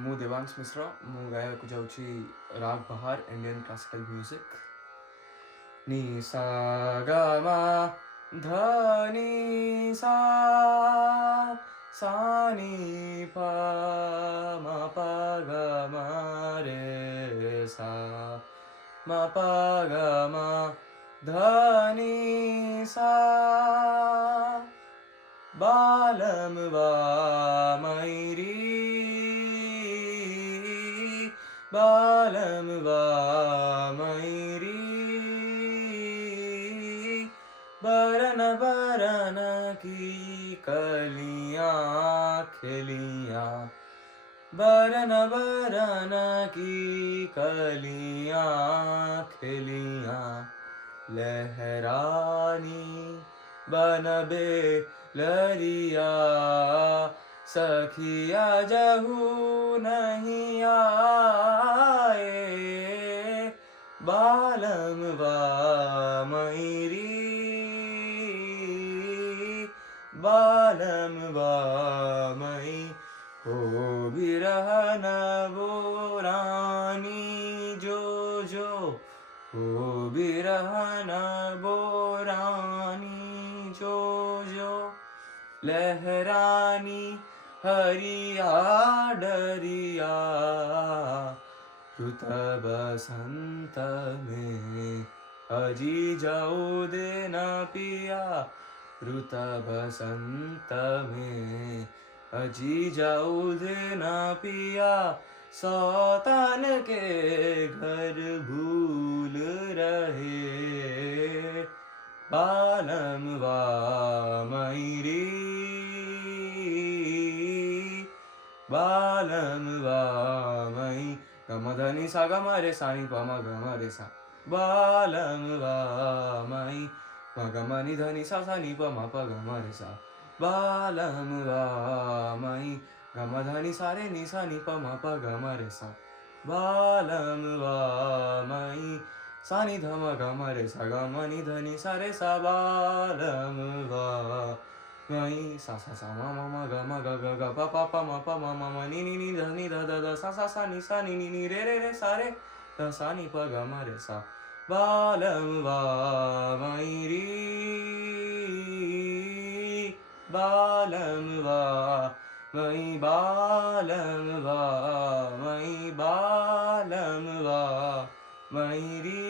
ମୁଁ ଦେବାଂଶ ମିଶ୍ର ମୁଁ ଗାଇବାକୁ ଯାଉଛି ରାଗ ବାହାର ଇଣ୍ଡିଆନ୍ କ୍ଲାସିକାଲ ମ୍ୟୁଜିକ୍। ନି ସା ଗା ମା ଧ ନି ସା ସା ନି ପା ମା ପା ଗା ମା ରେ ସା ମା ପା ଗା ମା ଧ ନି ସା बालम वा मैरी बालम वा मैरी बरन बरन की कलियां खिलियां बरन बरन की कलियां खिलियां लहरानी बनबे लरिया सखिया जहू नहीं आए बालम वा मैरी बालम वा मई हो बिरहन बोरानी जो जो हो बिरहन बोरानी जो जो लहरानी हरिया डरिया ऋत बसंत में अजी जाओ देना पिया ऋत बसंत में अजी जाओ देना पिया सौतन के घर भूल रहे बालम वा मैरी बालम वा मई गम धनी सा ग म रे सा नि प म ग म रे सा बालम वा मई म ग म नि धनी सा सा नि प म प ग म रे सा बालम वा मई ग म धनी सा रे नि सा नि प म प ग म रे सा बालम वा मई सा नि ध म ग म रे सा ग म नि ध नि सा रे सा बालम वा मई सा सा सा म म म ग म ग ग ग प प प म प म म म नि नि नि ध नि ध ध ध सा सा सा नि नि रे रे रे सा रे ध सा नि प ग म रे सा बालम वा मैरी बालम वा मई बालम वा मई बालम वा मैरी